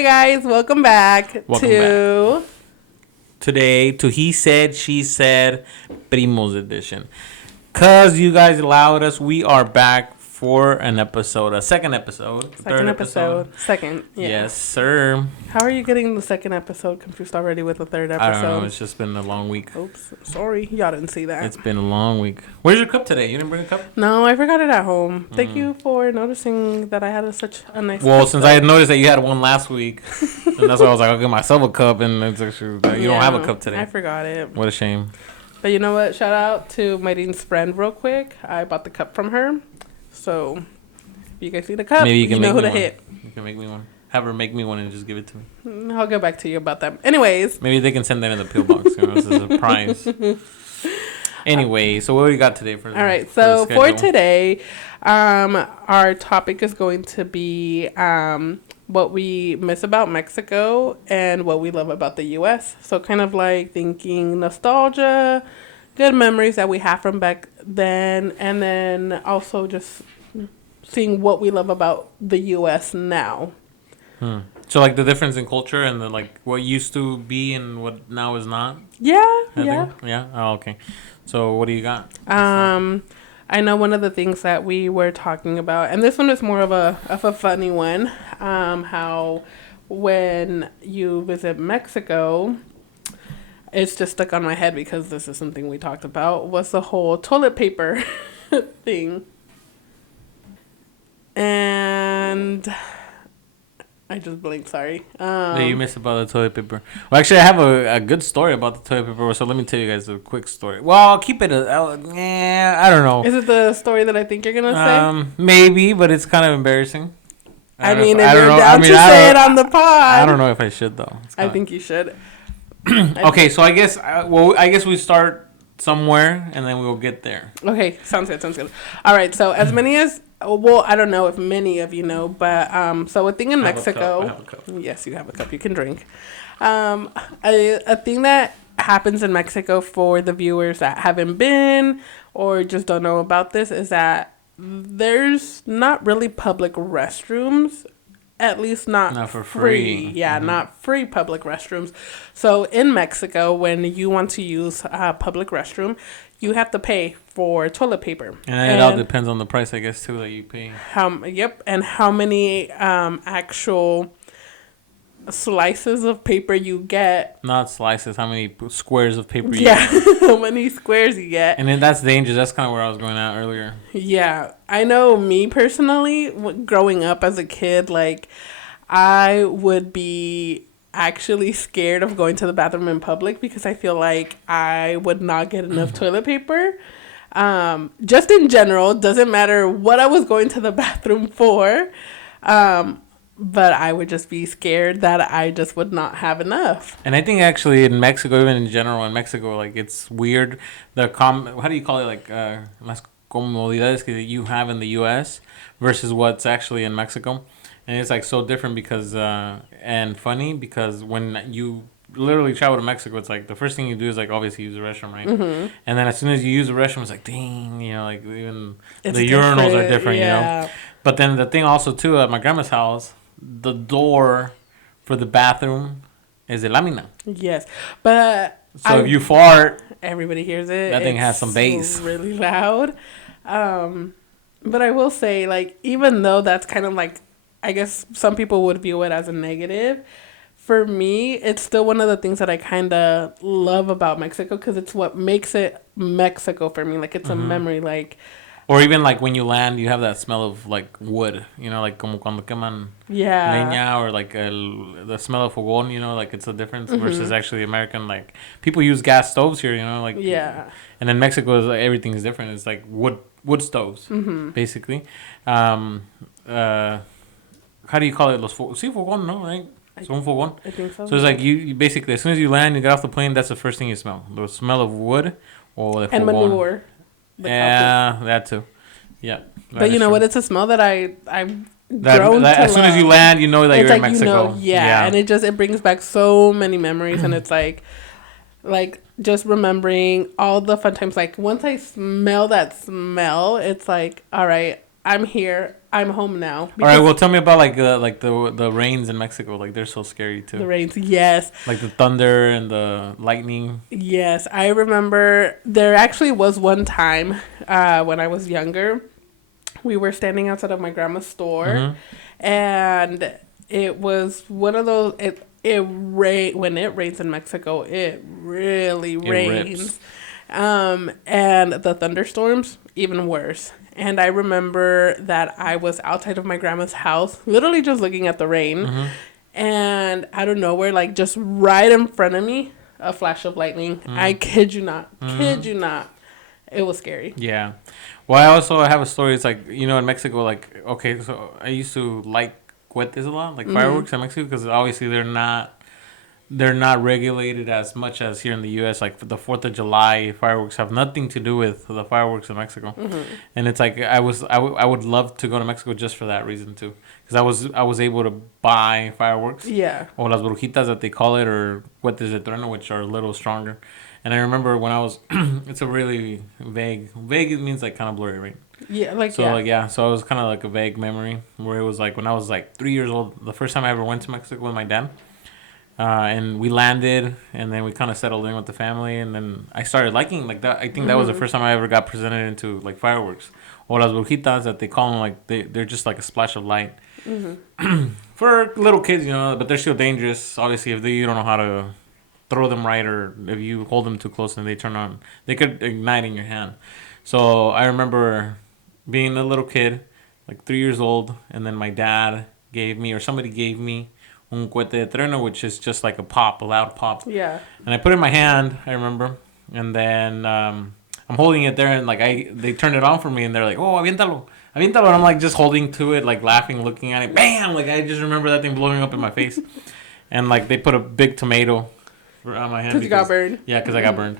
Hi guys, welcome back to today to He Said, She Said, Primos Edition. Cause you guys allowed us, we are back for an episode, a second episode. Second. Yeah. Yes, sir. How are you getting the second episode confused already with the third episode? I don't know, it's just been a long week. Oops, sorry, y'all didn't see that. It's been a long week. Where's your cup today? You didn't bring a cup? No, I forgot it at home. Thank you for noticing that I had such a nice Well, cup since though. I had noticed that you had one last week, and that's why I was like, I'll get myself a cup, and it's actually, you don't have a cup today. I forgot it. What a shame. But you know what? Shout out to Maydeen's friend real quick. I bought the cup from her. So, if you guys see the cup, Maybe you can know who make me to one. hit. You can make me one. Have her make me one and just give it to me. I'll get back to you about that. Anyways. Maybe they can send that in the PO box. You know, as a surprise. Anyway, so what do we got today for? All right. So for today, our topic is going to be what we miss about Mexico and what we love about the U.S. So kind of like thinking nostalgia, good memories that we have from back then, and then also just seeing what we love about the U.S. now. So like the difference in culture and the like what used to be and what now is not. Yeah. Yeah. Oh, okay. So what do you got? I know one of the things that we were talking about, and this one is more of a funny one. How when you visit Mexico, it's just stuck on my head because this is something we talked about. Was the whole toilet paper thing, and I just blinked. Sorry. That you miss about the toilet paper. Well, actually, I have a good story about the toilet paper. So let me tell you guys a quick story. Well, I'll keep it. I don't know. Is it the story that I think you're gonna say? Maybe, but it's kind of embarrassing. I mean, if you're down to say it on the pod. I don't know if I should though. I think you should. Okay, so I guess we start somewhere and then we'll get there. Okay, sounds good. All right, so as many as I don't know if many of you know, but so a thing in Mexico. I have a cup. Yes, you have a cup. You can drink. A thing that happens in Mexico for the viewers that haven't been or just don't know about this is that there's not really public restrooms. At least not for free. Yeah, not free public restrooms. So in Mexico, when you want to use a public restroom, you have to pay for toilet paper. And it all depends on the price, I guess, too, that you pay. And how many actual slices of paper you get. Not slices, how many squares of paper you get. How many squares you get. And then that's dangerous. That's kind of where I was going at earlier. Yeah. I know me personally, growing up as a kid, like, I would be actually scared of going to the bathroom in public because I feel like I would not get enough toilet paper. Just in general, doesn't matter what I was going to the bathroom for. But I would just be scared that I just would not have enough. And I think actually in Mexico, even in general in Mexico, like it's weird. How do you call it? Like las comodidades that you have in the U.S. versus what's actually in Mexico. And it's like so different because, and funny because when you literally travel to Mexico, it's like the first thing you do is like obviously use the restroom, right? Mm-hmm. And then as soon as you use the restroom, it's like, dang, you know, like even the urinals are different, you know? But then the thing also too, at my grandma's house, the door for the bathroom is a lamina. Yes, but so if you fart, everybody hears it. That thing has some bass. Really loud. But I will say, like, even though that's kind of like, I guess some people would view it as a negative. For me, it's still one of the things that I kind of love about Mexico because it's what makes it Mexico for me. Like, it's a memory, like. Or even like when you land, you have that smell of like wood, you know, like como cuando queman leña, or like the smell of fogón, you know, like it's a difference versus actually American. Like people use gas stoves here, you know, like and then Mexico is like, everything's different. It's like wood stoves, basically. How do you call it? Fogón, no, right? So un fogón. I think so. So it's like you basically as soon as you land, you get off the plane. That's the first thing you smell: the smell of wood or the and fogón. Manure. Yeah, that too. Yeah. But you know what? It's a smell that I've grown to as soon as you land, you know that you're in Mexico. You know, and it brings back so many memories, and it's like just remembering all the fun times. Like once I smell that smell, it's like, all right, I'm here. I'm home now. All right, well, tell me about like the rains in Mexico. Like they're so scary The too. rains, yes. Like the thunder and the lightning. Yes, I remember there actually was one time when I was younger. We were standing outside of my grandma's store, Mm-hmm. and it was one of those. When it rains in Mexico, it really It rains. rips. And the thunderstorms even worse. And I remember that I was outside of my grandma's house, literally just looking at the rain, Mm-hmm. and out of nowhere, like just right in front of me, a flash of lightning. I kid you not, kid you not. It was scary. Yeah. Well, I also have a story. It's like, in Mexico, like, okay, so I used to like cohetes a lot, like fireworks in Mexico, because obviously they're not regulated as much as here in the U.S. Like the 4th of July fireworks have nothing to do with the fireworks in Mexico, and it's like I would love to go to Mexico just for that reason too, because I was able to buy fireworks, Yeah. or las brujitas that they call it, or cohetes de trueno, which are a little stronger. And I remember when I was, it's a really vague. It means like kind of blurry, right? Yeah, like So yeah. like yeah, so it was kind of like a vague memory where it was like when I was like 3 years old, the first time I ever went to Mexico with my dad, and we landed, and then we kind of settled in with the family, and then I started liking like that. I think that was the first time I ever got presented into like fireworks, or las brujitas that they call them. Like they're just like a splash of light for little kids, but they're still dangerous. Obviously, if you don't know how to throw them right, or if you hold them too close and they turn on, they could ignite in your hand. So I remember being a little kid, like 3 years old, and then my dad gave me, or somebody gave me, un cohete de trueno, which is just like a loud pop. Yeah. And I put it in my hand, I remember, and then I'm holding it there, and like they turned it on for me, and they're like, "Oh, aviéntalo, aviéntalo," and I'm like just holding to it, like laughing, looking at it, bam! Like I just remember that thing blowing up in my face, and like they put a big tomato on my hand Because you got burned. Yeah, because I got burned.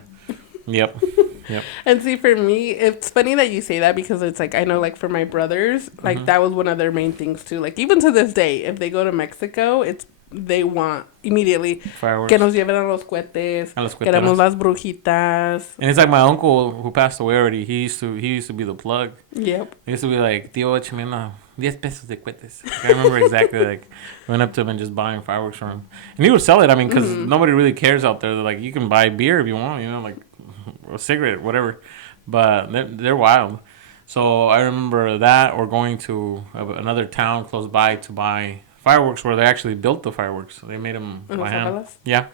Yep. Yep. And see, for me, it's funny that you say that because it's like, I know, like, for my brothers, like, that was one of their main things, too. Like, even to this day, if they go to Mexico, they want immediately Fireworks. que nos lleven a los cohetes, A los queremos coheteros. las brujitas. And it's like my uncle who passed away already. He used to be the plug. Yep. He used to be like, "Tío, échame una 10 pesos de cohetes." Like, I remember exactly, like, went up to him and just buying fireworks from him. And he would sell it, I mean, because nobody really cares out there. They're like, you can buy beer if you want, like, or a cigarette, whatever. But they're wild. So I remember that, or going to another town close by to buy fireworks where they actually built the fireworks. They made them En by los hand. Zapalas? Yeah.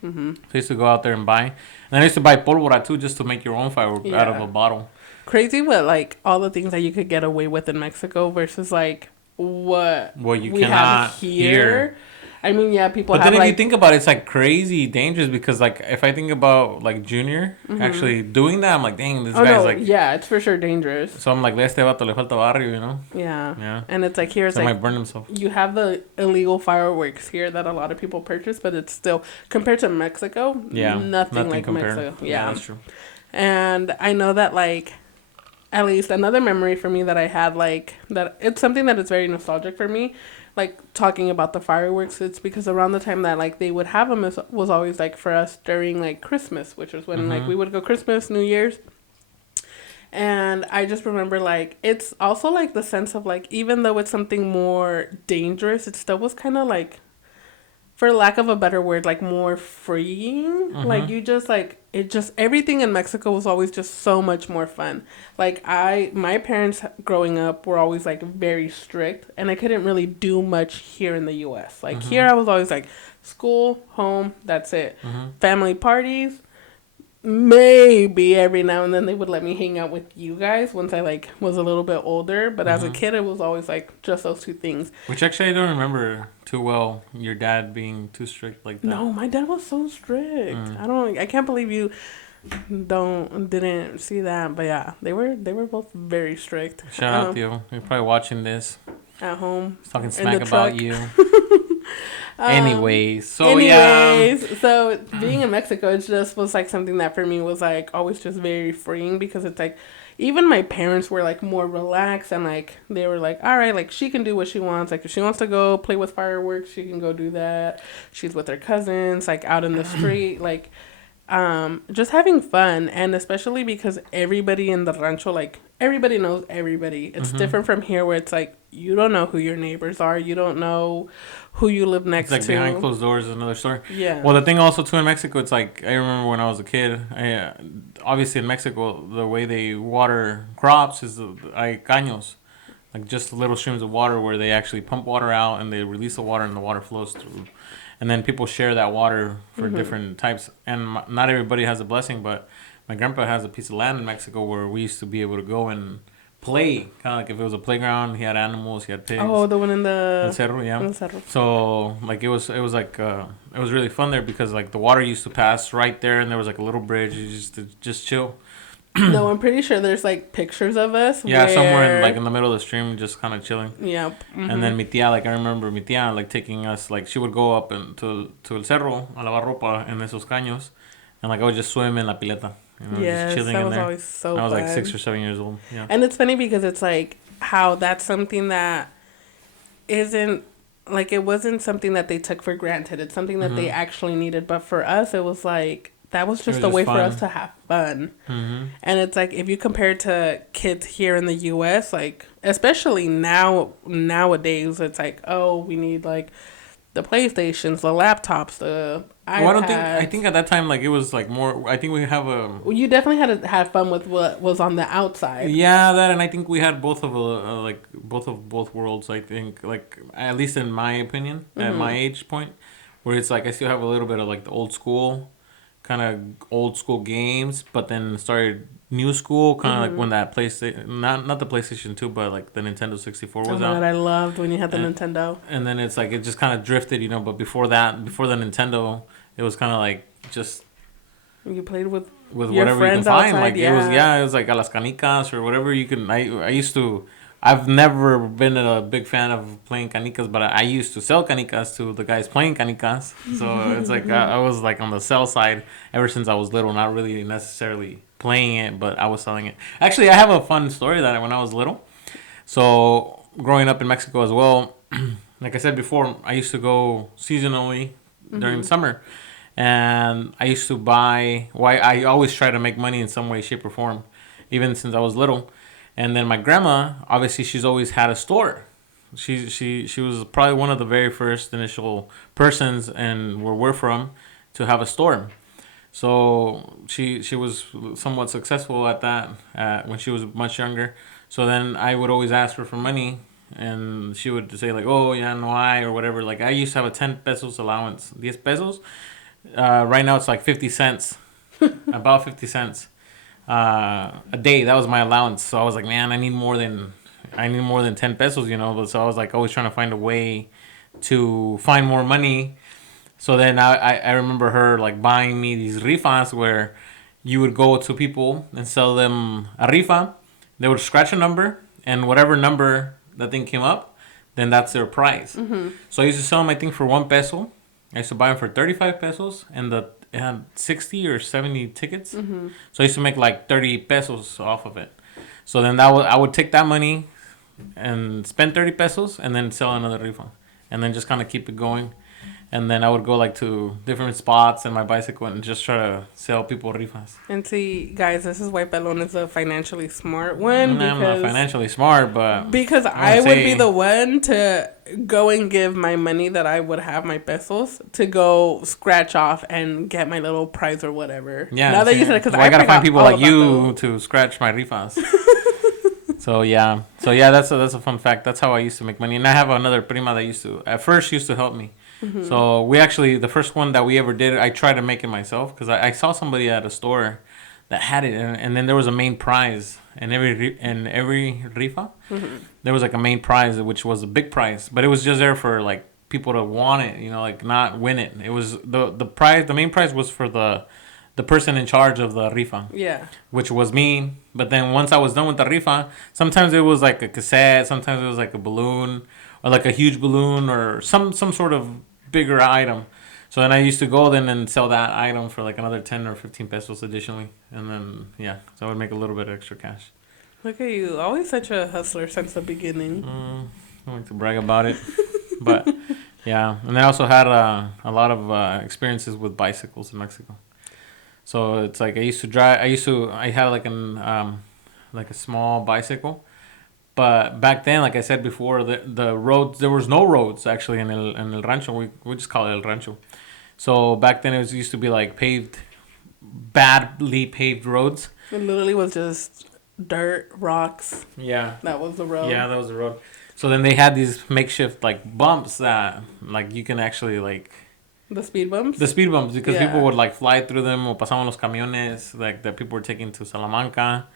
So I used to go out there and buy. And I used to buy pólvora too, just to make your own firework out of Yeah. a bottle. Crazy what, like, all the things that you could get away with in Mexico versus, like, what You we cannot have here. I mean, yeah, people But have, then if like... you think about it, it's like crazy dangerous, because like if I think about like Junior actually doing that, I'm like, dang, this oh, guy's no, like. yeah, it's for sure dangerous. So I'm like, este vato le falta barrio. Yeah. Yeah. And it's like, here it's So he like... might burn himself. You have the illegal fireworks here that a lot of people purchase, but it's still, compared to Mexico, Yeah. nothing like compared. Mexico. Yeah, Yeah. that's true. And I know that, like, at least another memory for me that I had, like, that it's something that is very nostalgic for me, like, talking about the fireworks. It's because around the time that, like, they would have them was always, like, for us during, like, Christmas, which was when, like, we would go Christmas, New Year's. And I just remember, like, it's also, like, the sense of, like, even though it's something more dangerous, it still was kind of, like, for lack of a better word, like, more freeing. Like, you just, like, it just, everything in Mexico was always just so much more fun. Like, my parents growing up were always, like, very strict, and I couldn't really do much here in the U.S. Like, here I was always, like, school, home, that's it. Family parties, maybe every now and then they would let me hang out with you guys once I, like, was a little bit older. But as a kid, it was always, like, just those two things. Which actually I don't remember too well. Your dad being too strict like that. No, my dad was so strict. I can't believe you didn't see that. But yeah, they were both very strict. Shout out to you. You're probably watching this. At home. He's talking In smack the about truck. you. Anyways, so yeah. So being in Mexico, it just was like something that for me was like always just very freeing, because it's like even my parents were like more relaxed, and like they were like, all right, like she can do what she wants. Like if she wants to go play with fireworks, she can go do that. She's with her cousins, like out in the street. Like just having fun, and especially because everybody in the rancho, like everybody knows everybody. It's Mm-hmm. different from here where it's like you don't know who your neighbors are, you don't know who you live It's next like behind to. closed doors is another story. Yeah. Well, the thing also too in Mexico, it's like I remember when I was a kid. Obviously in Mexico, the way they water crops is like caños, like just little streams of water where they actually pump water out and they release the water and the water flows through, and then people share that water for different types. And not everybody has a blessing, but my grandpa has a piece of land in Mexico where we used to be able to go and play, kind of like if it was a playground. He had animals, he had pigs. Oh, the one El Cerro, yeah. in the cerro. So like it was like it was really fun there because like the water used to pass right there, and there was like a little bridge to just chill. No, I'm pretty sure there's like pictures of us. Yeah, somewhere in where... like in the middle of the stream, just kind of chilling. Yep. And then mi tia, like I remember mi tia like taking us, like she would go up and to El Cerro a lavar ropa en esos caños, and like I would just swim in la pileta, Yes, just chilling that in was there. always so I was like fun. 6 or 7 years old. Yeah. And it's funny because it's like how that's something that isn't like it wasn't something that they took for granted. It's something that they actually needed. But for us, it was like that was just was a just way for fun. us to have fun. Mm-hmm. And it's like if you compare it to kids here in the U.S., like especially nowadays, it's like oh we need like the PlayStations, the laptops, the iPads. Well, I don't think. I think at that time, like it was like more. I think we have a. Well, you definitely had to have fun with what was on the outside. Yeah, that, and I think we had both of like both worlds. I think, like at least in my opinion, at my age point, where it's like I still have a little bit of like the old school, kind of old school games, but then started new school, kind of like when that PlayStation, not the PlayStation 2, but like the Nintendo 64 Oh was my out. god, I loved when you had the And- Nintendo. And then it's like it just kind of drifted, But before that, before the Nintendo, it was kind of like just You played with with your whatever you can friends find. outside, Like it was like a las canicas or whatever you can. I used to. I've never been a big fan of playing canicas, but I used to sell canicas to the guys playing canicas. So it's like I was like on the sell side ever since I was little, not really necessarily playing it, but I was selling it. Actually, I have a fun story that when I was little. So growing up in Mexico as well, like I said before, I used to go seasonally during summer, and I used to buy. Why I always try to make money in some way, shape, or form, even since I was little. And then my grandma, obviously, she's always had a store. She was probably one of the very first initial persons, and where we're from, to have a store. So she was somewhat successful at that when she was much younger. So then I would always ask her for money, and she would say like, "Oh, yeah, no hay," or whatever. Like I used to have a 10 pesos allowance, 10 pesos. Right now it's like 50 cents, about 50 cents a day. That was my allowance. So I was like, man, I need more than 10 pesos, But so I was like always trying to find a way to find more money. So then I remember her like buying me these rifas where you would go to people and sell them a rifa. They would scratch a number, and whatever number that thing came up, then that's their price. So I used to sell them, I think, for 1 peso. I used to buy them for 35 pesos, and it had 60 or 70 tickets. So I used to make like 30 pesos off of it. So then I would take that money and spend 30 pesos and then sell another rifa. And then just kind of keep it going. And then I would go like to different spots in my bicycle and just try to sell people rifas. and see, guys, this is why Pelon is a financially smart one I'm not because financially smart, but I would be the one to go and give my money that I would have my pesos to go scratch off and get my little prize or whatever. yeah. Now that you said it, because I gotta find people like you those. to scratch my rifas. So yeah, that's a fun fact. That's how I used to make money. And I have another prima that used to help me. So we actually, the first one that we ever did, I tried to make it myself because I saw somebody at a store that had it, and then there was a main prize in every rifa. There was like a main prize, which was a big prize, but it was just there for like people to want it, like not win it. It was the prize. The main prize was for the person in charge of the rifa. Yeah. Which was me. But then once I was done with the rifa, sometimes it was like a cassette, sometimes it was like a balloon, or like a huge balloon, or some sort of bigger item. So then I used to go then and sell that item for like another 10 or 15 pesos additionally. And then, yeah, so I would make a little bit of extra cash. Look at you. Always such a hustler since the beginning. I don't like to brag about it. But, yeah. And I also had a lot of experiences with bicycles in Mexico. So it's like I used to drive. I had like a small bicycle. But back then, like I said before, the roads, there was no roads actually in el rancho. We just call it el rancho. So back then it was used to be like paved, badly paved roads. It literally was just dirt, rocks. Yeah. That was the road. Yeah, that was the road. So then they had these makeshift like bumps that like you can actually like The speed bumps? the speed bumps because Yeah. people would like fly through them or pasaban los camiones like that people were taking to Salamanca.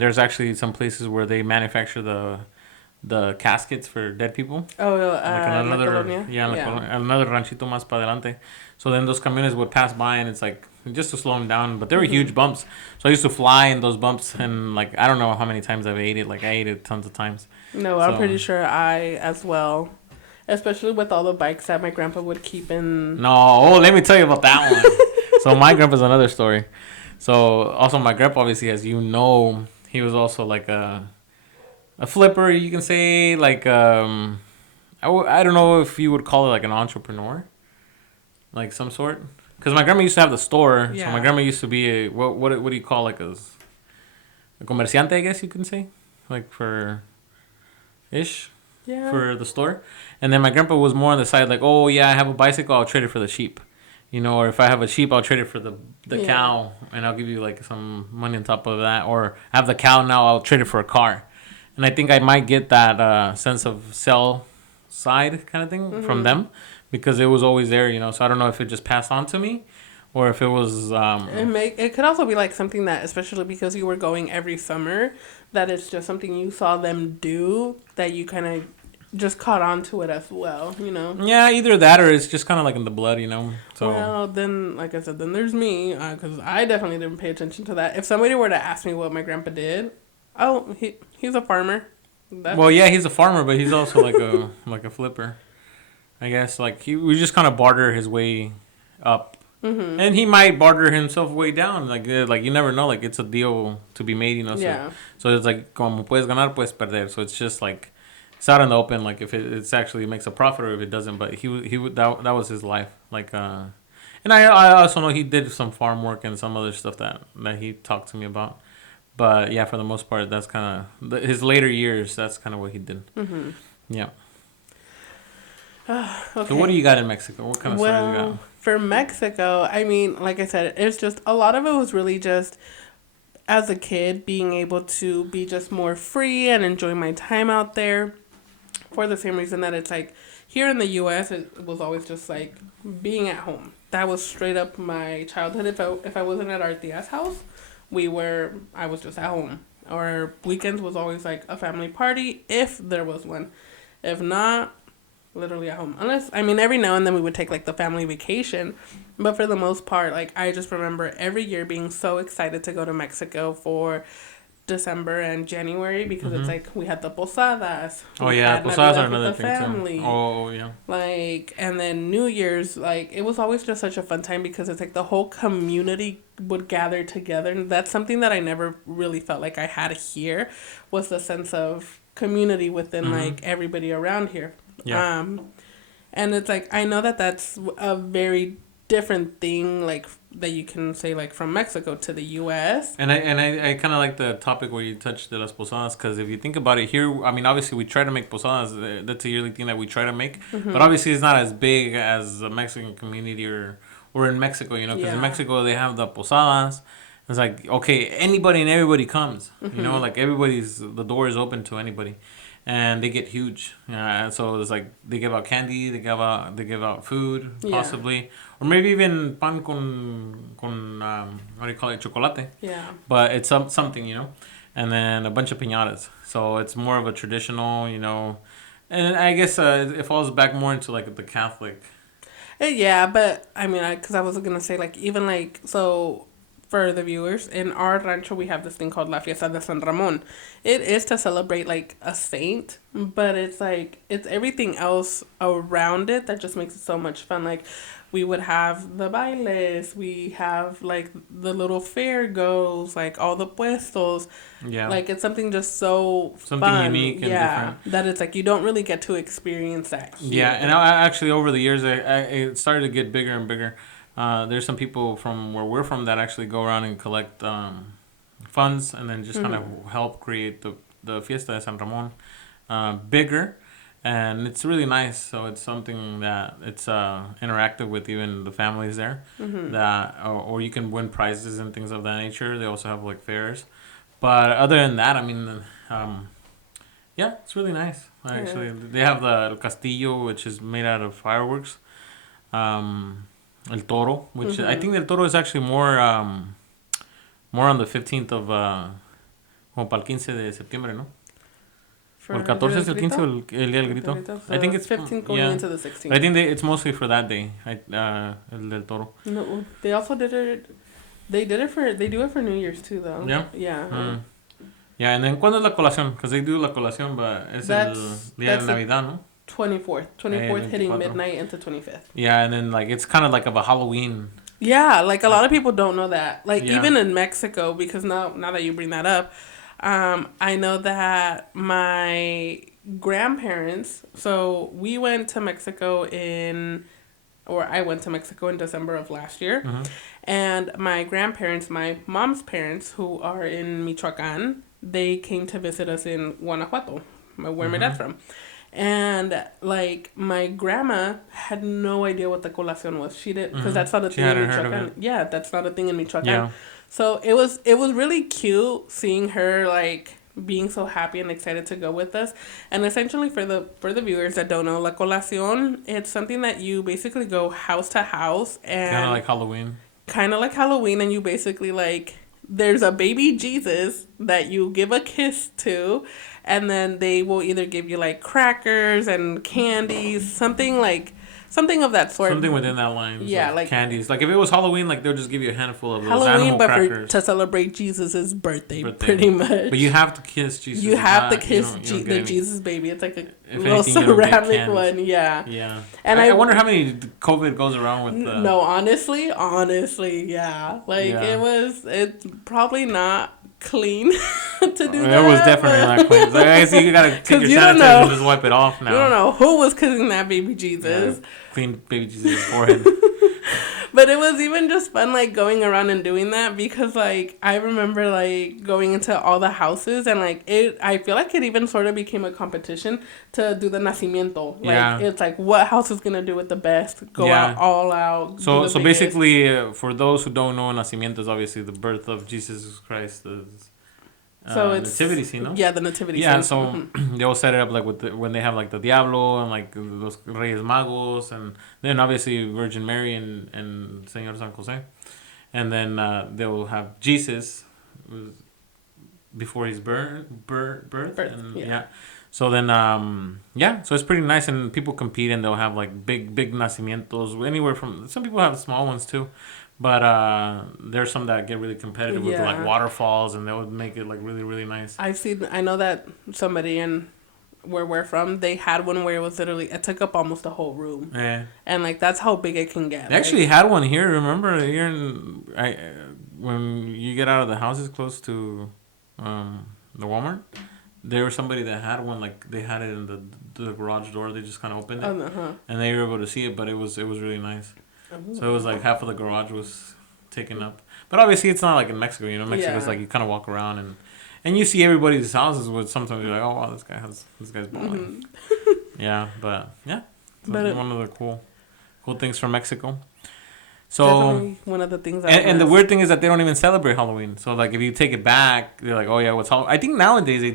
There's actually some places where they manufacture the caskets for dead people. Oh, Like in La another Colonia? yeah, like another ranchito más para adelante. So then those camiones would pass by and it's like just to slow them down, but they were huge bumps. So I used to fly in those bumps and like I don't know how many times I've ate it. Like I ate it tons of times. No, I'm So- pretty sure I as well. Especially with all the bikes that my grandpa would keep in. No, oh, let me tell you about that one. So my grandpa's another story. So also my grandpa obviously, as you know, he was also like a flipper. You can say like I don't know if you would call it like an entrepreneur, like some sort. Because my grandma used to have the store. So Yeah. my grandma used to be a what do you call like a comerciante, I guess you can say, like for ish. Yeah. For the store. And then my grandpa was more on the side like, oh yeah, I have a bicycle, I'll trade it for the sheep. You know, or if I have a sheep, I'll trade it for the Yeah. cow and I'll give you like some money on top of that. Or I have the cow now, I'll trade it for a car. And I think I might get that sense of sell side kind of thing from them because it was always there, you know. So I don't know if it just passed on to me or if it was It could also be like something that, especially because you were going every summer, that it's just something you saw them do that you kind of just caught on to it as well, you know? yeah, either that or it's just kind of like in the blood, you know. So Well, then, like I said, then there's me, because I definitely didn't pay attention to that. If somebody were to ask me what my grandpa did, oh, he's a farmer. That's, well, yeah, he's a farmer, but he's also like a like a flipper. I guess like we just kind of barter his way up, and he might barter himself way down. Like you never know. Like it's a deal to be made, you know. So, Yeah. So it's like como puedes ganar, puedes perder. So it's just like it's out in the open. Like if it's actually makes a profit or if it doesn't. But he would that was his life. Like and I also know he did some farm work and some other stuff that he talked to me about. But yeah, for the most part, that's kind of his later years. That's kind of what he did. Yeah. Okay. So what do you got in Mexico? What kind of stories you Well, got? for Mexico, I mean, like I said, it's just a lot of it was really just as a kid being able to be just more free and enjoy my time out there for the same reason that it's like here in the US it was always just like being at home. That was straight up my childhood. If I wasn't at our tia's house, I was just at home. Or weekends was always like a family party if there was one. If not, literally at home. Unless, I mean, every now and then we would take like the family vacation. But for the most part, like I just remember every year being so excited to go to Mexico for December and January because it's like we had the posadas. Oh we yeah, had posadas Navidad are with another the thing family. too. Oh yeah. Like, and then New Year's, like, it was always just such a fun time because it's like the whole community would gather together. And that's something that I never really felt like I had here was the sense of community within like everybody around here. Yeah. And it's like, I know that that's a very different thing, like, that you can say, like, from Mexico to the U.S. And I kind of like the topic where you touched de las posadas because if you think about it here, I mean obviously we try to make posadas. That's a yearly thing that we try to make, but obviously it's not as big as the Mexican community or in Mexico, you know, because in Yeah. Mexico they have the posadas. It's like okay, anybody and everybody comes, you know, like the door is open to anybody. And they get huge. So it's like they give out candy, they give out food, Yeah. possibly, or maybe even pan con what do you call it, chocolate. Yeah. But it's something, you know, and then a bunch of piñatas. So it's more of a traditional, you know, and I guess it falls back more into like the Catholic. Yeah, but I mean, because I was gonna say like even like so for the viewers in our rancho we have this thing called La Fiesta de San Ramon. It is to celebrate like a saint, but it's like it's everything else around it that just makes it so much fun. Like we would have the bailes, we have like the little fair goes, like all the puestos. Yeah. Like it's something just so Something fun. unique and different. That it's like you don't really get to experience that here. Yeah, and I actually over the years, it started to get bigger and bigger. There's some people from where we're from that actually go around and collect funds and then just kind of help create the Fiesta de San Ramon bigger. And it's really nice. So it's something that it's interactive with even the families there. That or you can win prizes and things of that nature. They also have like fairs. But other than that, I mean, yeah, it's really nice. Actually, they have the El Castillo, which is made out of fireworks. El Toro, which I think El Toro is actually more on the 15th of como para el 15 de septiembre, ¿no? For O el 14 es el 15 o el Día del Grito. I think it's 15th going into the 16th. But I think it's mostly for that day. El del Toro. No, they also did it. They do it for New Year's too, though. Yeah. Yeah. Yeah, and then ¿cuándo es la colación? Because they do la colación, but es el día de Navidad, ¿no? 24th hitting midnight into 25th. Yeah, and then like it's kind of like of a Halloween. Yeah, like a lot of people don't know that. Like even in Mexico, because now that you bring that up, I know that my grandparents. So we went to Mexico I went to Mexico in December of last year, and my grandparents, my mom's parents, who are in Michoacan, they came to visit us in Guanajuato, where my dad's from. And like my grandma had no idea what the colación was. She didn't, because that's not a thing in Michoacan. Yeah, that's not a thing in Michoacan. Yeah. So it was really cute seeing her like being so happy and excited to go with us. And essentially for the viewers that don't know, la colación, it's something that you basically go house to house and kind of like Halloween. And you basically like there's a baby Jesus that you give a kiss to, and then they will either give you like crackers and candies, something of that sort. Something within that line. Yeah, like candies. Like if it was Halloween, like they'll just give you a handful of those Halloween, animal but crackers. to celebrate Jesus' birthday, pretty much. But you have to kiss Jesus. You have to kiss the Jesus baby. It's like a little anything, ceramic one, yeah. Yeah. And I wonder how many COVID goes around with the... No, honestly, yeah. Like it's probably not clean to do that. It was definitely not clean. Like, I see you gotta take your sanitizer and just wipe it off now. You don't know who was kissing that baby Jesus. Yeah, clean baby Jesus' forehead. But it was even just fun, like, going around and doing that, because, like, I remember, like, going into all the houses, and, like, I feel like it even sort of became a competition to do the nacimiento. Like, it's like, what house is going to do it the best? Go out, all out. So basically, for those who don't know, nacimiento is obviously the birth of Jesus Christ. So it's nativity scene, no? Yeah, the nativity scene. Yeah, so they'll set it up like when they have like the Diablo and like los Reyes Magos, and then obviously Virgin Mary and Señor San Jose, and then they'll have Jesus before his birth. And, yeah. So then so it's pretty nice, and people compete, and they'll have like big nacimientos anywhere from, some people have small ones too. But there's some that get really competitive with like waterfalls, and they would make it like really, really nice. I know that somebody in where we're from, they had one where it was literally, it took up almost a whole room. Yeah. And like that's how big it can get. They actually had one here. Remember here when you get out of the houses close to the Walmart, there was somebody that had one, like they had it in the garage door. They just kind of opened it, and they were able to see it. But it was really nice. So it was like half of the garage was taken up. But obviously it's not like in Mexico, you know. Mexico is like you kind of walk around and you see everybody's houses, with sometimes you're like, oh wow, this guy's balling. Yeah, but yeah. So but one of the cool things from Mexico. So definitely one of the things and the weird thing is that they don't even celebrate Halloween. So like if you take it back, they're like, oh yeah, what's Halloween? I think nowadays they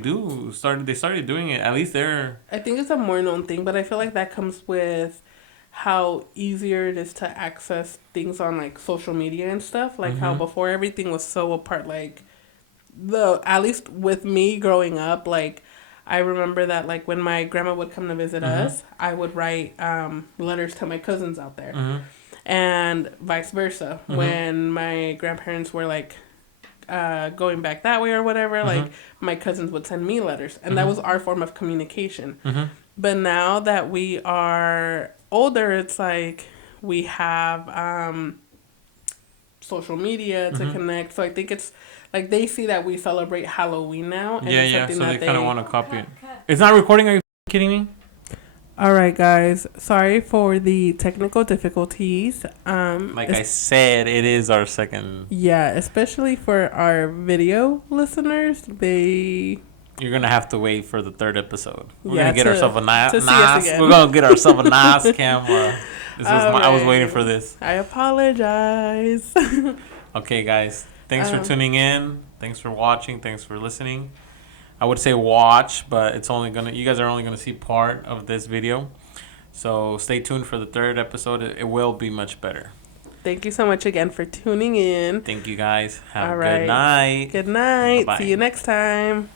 started doing it. At least they're, I think it's a more known thing, but I feel like that comes with how easier it is to access things on like social media and stuff. Like how before everything was so apart. Like at least with me growing up, like I remember that like when my grandma would come to visit us, I would write letters to my cousins out there, and vice versa. When my grandparents were like going back that way or whatever, like my cousins would send me letters, and that was our form of communication. But now that we are older, it's like we have social media to connect. So I think it's like they see that we celebrate Halloween now. And so they kind of want to copy it. It's not recording. Are you kidding me? All right, guys. Sorry for the technical difficulties. Like I said, it is our second. Yeah, especially for our video listeners, You're gonna have to wait for the third episode. We're Yeah, gonna get ourselves a to see us again. We're gonna get ourselves a nice camera. I was waiting for this. I apologize. Okay, guys. Thanks for tuning in. Thanks for watching. Thanks for listening. I would say watch, but you guys are only gonna see part of this video. So stay tuned for the third episode. It will be much better. Thank you so much again for tuning in. Thank you guys. Have All a right. good night. Good night. Bye-bye. See you next time.